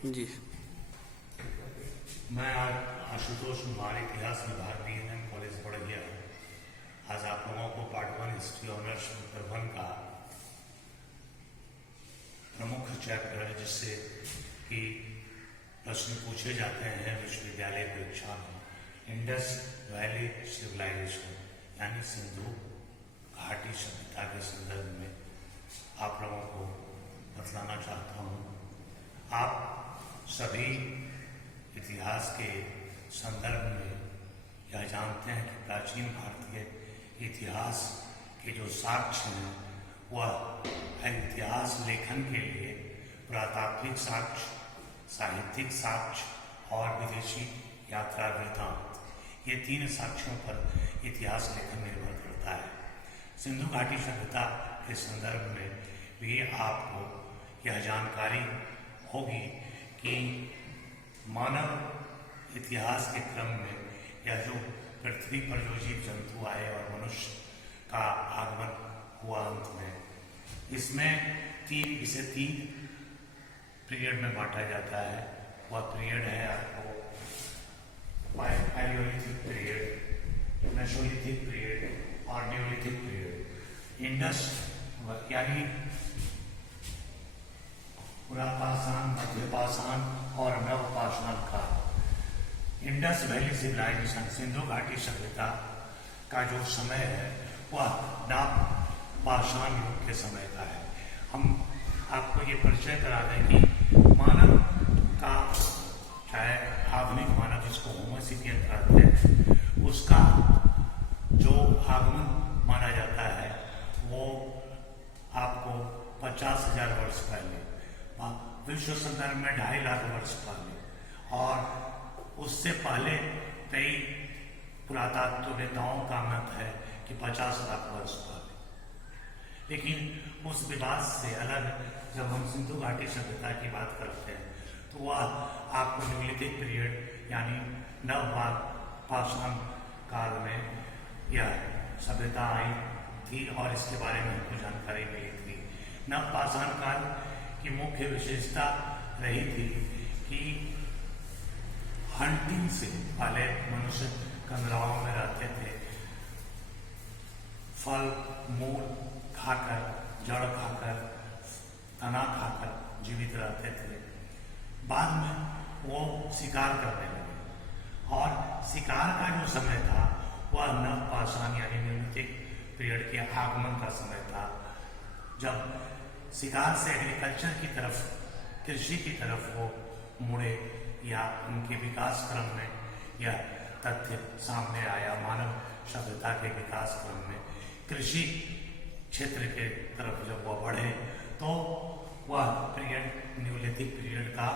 जी। मैं आज आशुतोष कुमार इतिहास विभाग BNM कॉलेज बड़गिया आज आप लोगों को पार्ट 1 हिस्ट्री ऑनर्स पेपर 1 का प्रमुख चैप्टर है, जिससे कि प्रश्न पूछे जाते हैं विश्वविद्यालय परीक्षा में। इंडस वैली सिविलाइजेशन यानी सिंधु घाटी सभ्यता के संदर्भ में आप लोगों को बतलाना चाहता हूँ। आप सभी इतिहास के संदर्भ में यह जानते हैं कि प्राचीन भारतीय इतिहास के जो साक्ष्य हैं वह है इतिहास लेखन के लिए पुरातात्विक साक्ष्य, साहित्यिक साक्ष्य और विदेशी यात्रा वृत्तांत। ये तीन साक्ष्यों पर इतिहास लेखन निर्भर करता है। सिंधु घाटी सभ्यता के संदर्भ में भी आपको यह जानकारी होगी कि मानव इतिहास के क्रम में यह जो पृथ्वी पर जो जीव जंतु आए और मनुष्य का आगमन हुआ अंत में, इसमें इसे तीन पीरियड में बांटा जाता है। वह पीरियड है आपको पैलियोलिथिक पीरियड, मेसोलिथिक पीरियड और न्यूलिथिक पीरियड। इंडस यानी पुरापाषाण, मध्यपाषाण और नवपाषाण काल। इंडस वैली सिविलाइजेशन सिंधु घाटी सभ्यता का जो समय है वह नवपाषाण युग के समय का है। हम आपको ये परिचय करा दें कि मानव का, चाहे आधुनिक मानव जिसको होमो सेपियन कहते हैं, उसका जो आगमन माना जाता है वो आपको 50,000 वर्ष पहले, विश्व संदर्भ में 2.5 लाख वर्ष पहले, और उससे पहले कई पुरातत्ववेत्ताओं का मत है कि 50 लाख वर्ष पहले। लेकिन उस विवाद से अलग जब हम सिंधु घाटी सभ्यता की बात करते हैं तो वह आपको न्यूलिथिक पीरियड यानी नवपाषाण काल में यह सभ्यता आई थी और इसके बारे में हमको जानकारी मिली थी। नवपाषाण काल की मुख्य विशेषता रही थी कि हंटिंग से पहले मनुष्य कंदराओं में रहते थे, फल मूल खाकर, जड़ खाकर, तना खाकर जीवित रहते थे। बाद में वो शिकार करने लगे और शिकार का जो समय था वह नवपाषाण यानी न्यूलिथिक पीरियड के आगमन का समय था, जब शिकार से एग्रीकल्चर की तरफ, कृषि की तरफ वो मुड़े, या उनके विकास क्रम में यह तथ्य सामने आया। मानव सभ्यता के विकास क्रम में कृषि क्षेत्र के तरफ जब वह बढ़े तो वह पीरियड न्यूलिथिक पीरियड का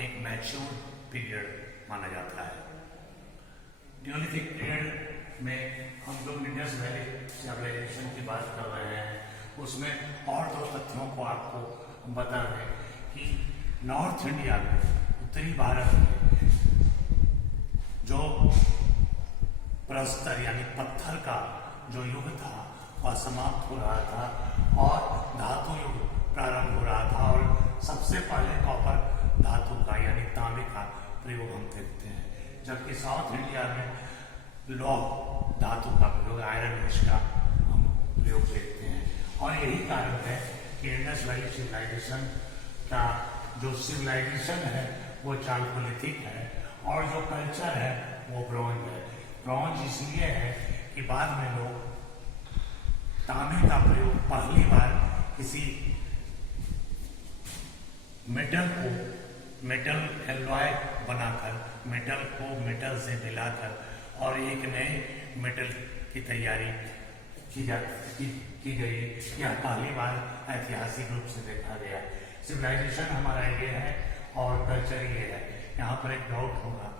एक मैच्योर पीरियड माना जाता है। न्यूलिथिक पीरियड में हम लोग इंडस वैली सिविलाइजेशन की बात कर रहे हैं, उसमें और दो तथ्यों को आपको बता दें कि नॉर्थ इंडिया में, उत्तरी भारत में जो प्रस्तर यानी पत्थर का जो युग था वह समाप्त हो रहा था और धातु युग प्रारंभ हो रहा था, और सबसे पहले कॉपर धातु का यानी तांबे का प्रयोग हम देखते हैं, जबकि साउथ इंडिया में लौह धातु का प्रयोग, आयरन एज का हम प्रयोग देखते हैं। और यही कारण है कि इंडस वैली सिविलाइजेशन का जो सिविलाइजेशन है वो चालकोलिथिक है और जो कल्चर है वो ब्रॉन्ज है। ब्रॉन्ज इसलिए है कि बाद में लोग तांबे का प्रयोग पहली बार किसी मेटल को, मेटल एलॉय बनाकर, मेटल को मेटल से मिलाकर और एक नए मेटल की तैयारी की गई। यह पहली बार ऐतिहासिक रूप से देखा गया। सिविलाइजेशन हमारा ये है और कल्चर ये है। यहाँ पर एक डाउट होगा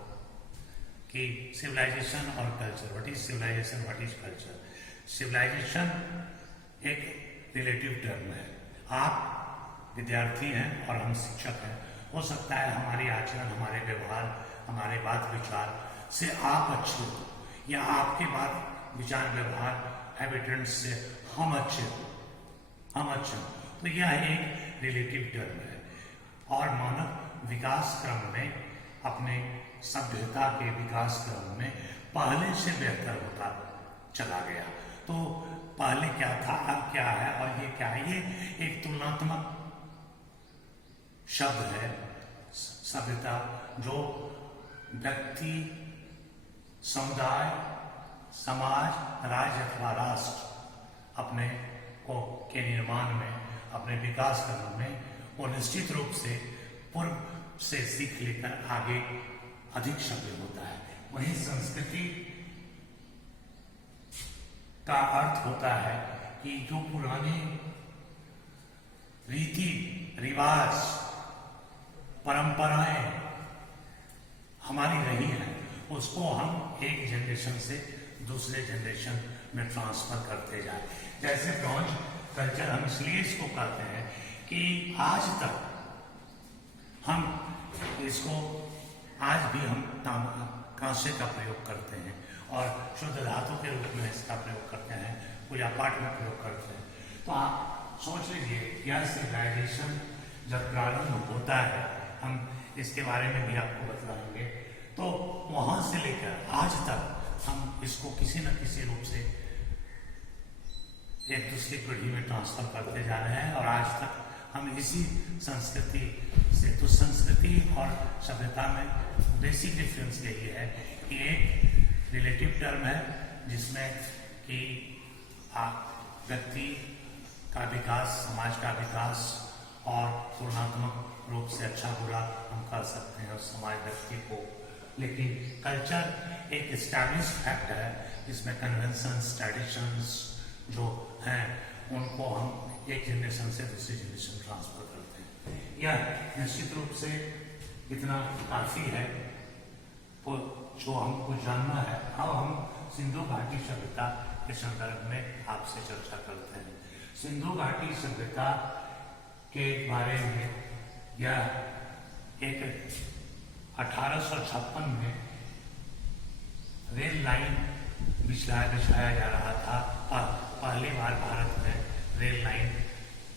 कि सिविलाइजेशन और culture, what is civilisation, what is culture. Civilisation एक रिलेटिव टर्म है। आप विद्यार्थी हैं और हम शिक्षक हैं, हो सकता है हमारी आचरण, हमारे व्यवहार, हमारे बात विचार से आप अच्छे हो, या आपके बात विचार व्यवहार हैबिटेंट्स से हम अच्छे हो। तो यह एक रिलेटिव टर्म है और मानव विकास क्रम में, अपने सभ्यता के विकास क्रम में पहले से बेहतर होता चला गया। तो पहले क्या था, अब क्या है और ये क्या है, ये एक तुलनात्मक शब्द है। सभ्यता जो व्यक्ति, समुदाय, समाज, राज्य अथवा राष्ट्र अपने को के निर्माण में, अपने विकास क्रम में, वो निश्चित रूप से पूर्व से सीख लेकर आगे अधिक सभ्य होता है। वहीं संस्कृति का अर्थ होता है कि जो पुराने रीति रिवाज, परंपराएं हमारी रही हैं, उसको हम एक जनरेशन से दूसरे जनरेशन में ट्रांसफर करते जाए। जैसे ब्रॉन्ज कल्चर हम इसलिए इसको कहते हैं कि आज तक हम इसको, आज भी हम कांसे का प्रयोग करते हैं और शुद्ध धातु के रूप में इसका प्रयोग करते हैं, पूजा पाठ में प्रयोग करते हैं। तो आप सोच लीजिए, यह सिविलाइजेशन जब प्रारंभ होता है, हम इसके बारे में भी आपको बतलाएंगे, तो वहां से लेकर आज तक हम इसको किसी न किसी रूप से एक दूसरी पीढ़ी में ट्रांसफर करते जा रहे हैं। और आज तक हम इसी संस्कृति से, तो संस्कृति और सभ्यता में बेसिक डिफरेंस यही है कि एक रिलेटिव टर्म है जिसमें कि व्यक्ति का विकास, समाज का विकास और तुलनात्मक रूप से अच्छा बुरा हम कर सकते हैं उस समाज व्यक्ति को। लेकिन कल्चर एक एस्टैब्लिश फैक्ट है जिसमें कन्वेंशंस, ट्रेडिशंस जो हैं उनको हम एक जनरेशन से दूसरी जनरेशन ट्रांसफर करते हैं। यह निश्चित रूप से इतना काफी है जो हमको जानना है। अब हम सिंधु घाटी सभ्यता के संदर्भ में आपसे चर्चा करते हैं। सिंधु घाटी सभ्यता के बारे में यह एक 1856 में रेल लाइन बिछाया जा रहा था। पहली बार भारत में रेल लाइन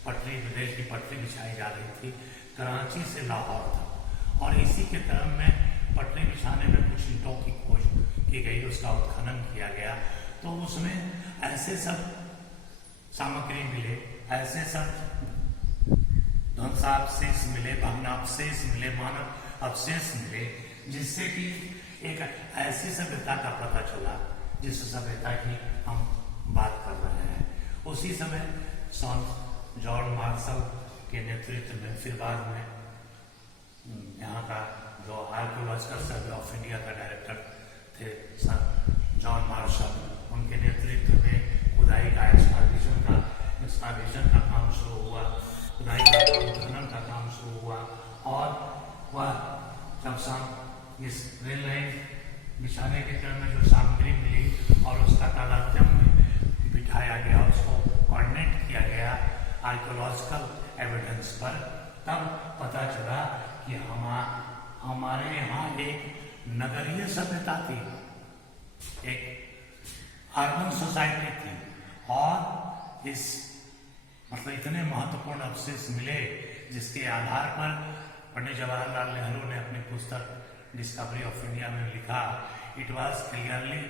पटरी, रेल की पटरी बिछाई जा रही थी, कराची से लाहौर तक। और इसी के क्रम में पटरी बिछाने में कुछ ईंटों की खोज की गई, उसका उत्खनन किया गया, तो उसमें ऐसे सब सामग्री मिले, ऐसे सब ध्वंसावशेष मिले, भग्नावशेष मिले, मानव अवशेष मिले, जिससे कि एक ऐसी सभ्यता का पता चला जिस सभ्यता की हम बात कर रहे हैं। उसी समय संत जॉर्ज मार्शल के नेतृत्व में, फिर बाद में यहाँ का जो आर्कियोलॉजिकल सर्वे ऑफ इंडिया का डायरेक्टर थे सर जॉन मार्शल, उनके नेतृत्व में खुदाई का एक्सकावेशन का काम शुरू हुआ, खुदाई का उत्खनन का काम शुरू हुआ। और वह जब इस रेल लाइन बिछाने के क्रम में जो सामग्री मिली और उसका तादात्म्य में बिठाया गया, उसको कोऑर्डिनेट किया गया आर्कियोलॉजिकल एविडेंस पर, तब पता चला कि हमारे यहाँ एक नगरीय सभ्यता थी, एक अर्बन सोसाइटी थी। और इस मतलब इतने महत्वपूर्ण अवशेष मिले जिसके आधार पर पंडित जवाहरलाल नेहरू ने अपनी पुस्तक डिस्कवरी ऑफ इंडिया में लिखा, it was clearly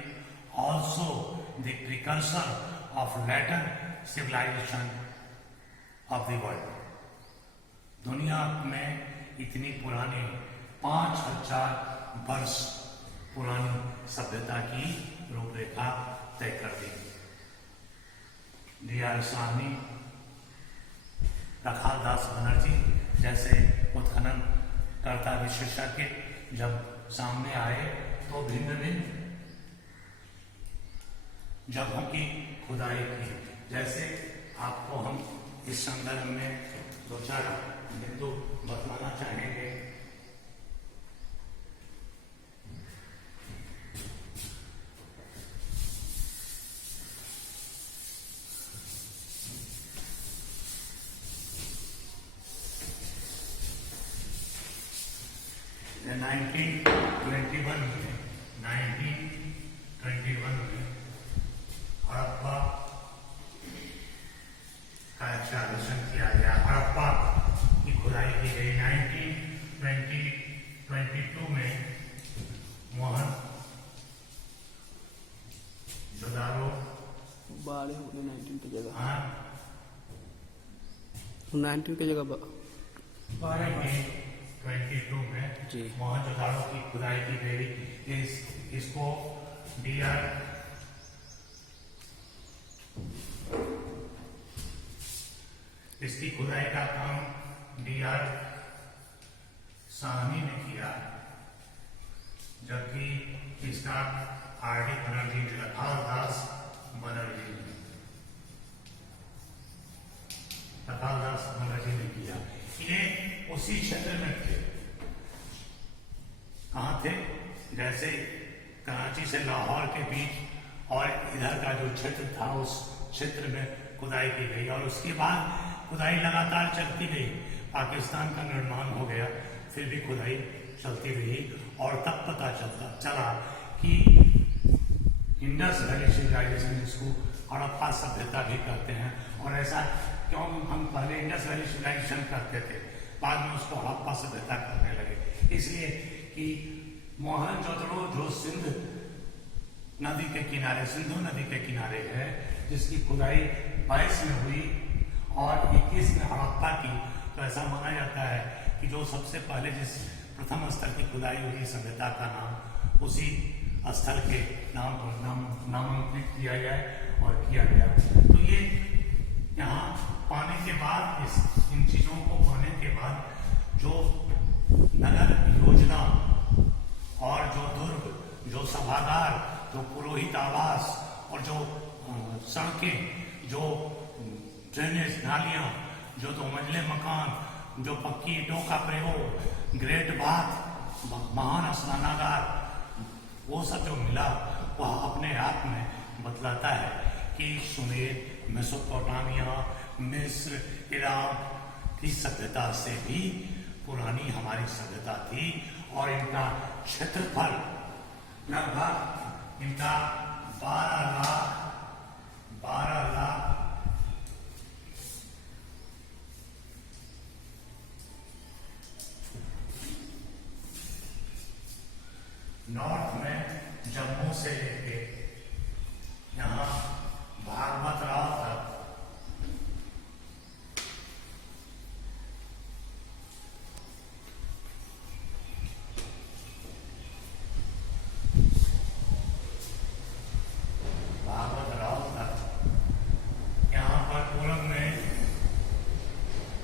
also the precursor of later civilisation of the world. दुनिया में इतनी पुरानी 5000 वर्ष पुरानी सभ्यता की रूपरेखा तय कर दी। D.R. साहनी, प्रखाल दास बनर्जी जैसे उत्खनन कर्ता विशेषज्ञ जब सामने आए तो भिन्न भिन्न जगहों की खुदाई की। जैसे आपको हम इस संदर्भ में दो चार बिंदु बतलाना चाहेंगे। The 1921 में हड़प्पा का एक्सकैवेशन किया गया, हड़प्पा की खुदाई की गई। 1920 जगह हाँ 92 की जगह 22 में जी। मोहनजोदाड़ो की खुदाई की गई। इसको डीआर इसकी खुदाई का काम डीआर साहनी ने किया, जबकि इसका आरडी बनर्जी ने लखालदास बनर्जी ने किया। ये उसी क्षेत्र में थे। कहाँ थे? जैसे कराची से लाहौर के बीच और इधर का जो क्षेत्र था उस क्षेत्र में खुदाई की गई और उसके बाद खुदाई लगातार चलती गई। पाकिस्तान का निर्माण हो गया, फिर भी खुदाई चलती रही और तब पता चला कि इंडस वैली सिविलाइजेशन, जिसको हड़प्पा सभ्यता भी कहते हैं, और ऐसा क्यों हम पहले इंडस वैली सिविलाइजेशन करते थे, बाद में उसको हड़प्पा सभ्यता करने लगे, इसलिए कि मोहनजोदड़ो जो सिंधु नदी के किनारे है, जिसकी खुदाई 22 में हुई और 21 में हड़प्पा की, तो ऐसा माना जाता है कि जो सबसे पहले जिस प्रथम स्तर की खुदाई हुई सभ्यता का नाम उसी स्थल के नाम पर नामांकित किया जाए और किया गया। तो ये यहाँ पाने के बाद, इन चीजों को पाने के बाद जो नगर योजना और जो दुर्ग, जो सभागार, जो पुरोहित आवास और जो सड़कें, जो ड्रेनेज नालियां, जो 2 मंजिले मकान, जो पक्की ईंटों का प्रयोग, ग्रेट बाथ, महान स्नानागार, वो सब जो मिला वह अपने आप में बतलाता है कि सुमेर, मेसोपोटामिया, मिस्र, इराक की सभ्यता से भी पुरानी हमारी सभ्यता थी और इनका क्षेत्रफल लगभग इनका 12 लाख नॉर्थ में जम्मू से लेके यहाँ भागवत राव तक यहाँ पर पूरब में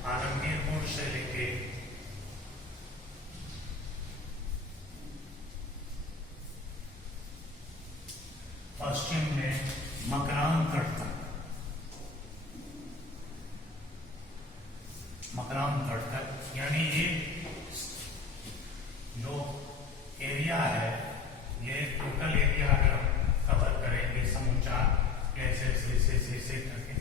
आलमगीरपुर से लेके पश्चिम में मकरानगढ़ तक यानी ये जो एरिया है, ये टोटल एरिया अगर हम कवर करेंगे समूचा ऐसे करके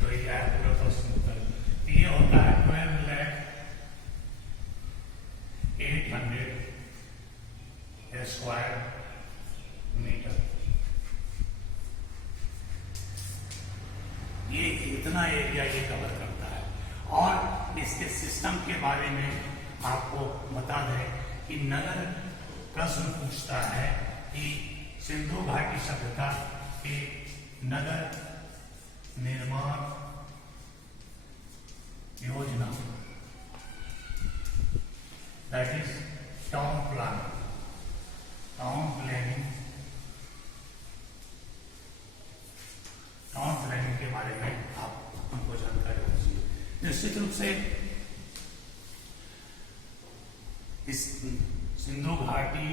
जो एरिया है पूरा पश्चिम उत्तर, तो ये होता है 12,800 स्क्वायर मीटर। ये इतना एरिया ये कवर करता है। और इसके सिस्टम के बारे में आपको बता दें कि नगर प्रश्न पूछता है कि सिंधु घाटी सभ्यता के नगर निर्माण योजना, दैट इज टाउन प्लानिंग के बारे में आप हमको जानकारी दीजिए। निश्चित रूप से इस सिंधु घाटी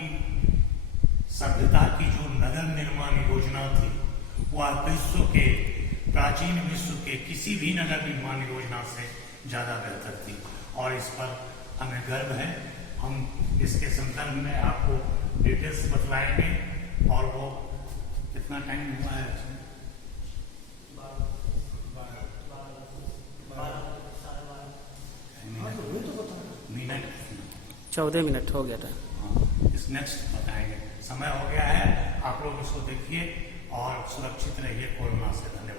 सभ्यता की जो नगर निर्माण योजना थी वह प्राचीन विश्व के किसी भी नगर निर्माण योजना से ज्यादा बेहतर थी और इस पर हमें गर्व है। हम इसके संदर्भ में आपको डिटेल्स बतलाएंगे और वो कितना टाइम हुआ है, 14 मिनट हो गया था। इस नेक्स्ट बताएंगे, समय हो गया है। आप लोग इसको देखिए और सुरक्षित रहिए कोरोना से। धन्यवाद।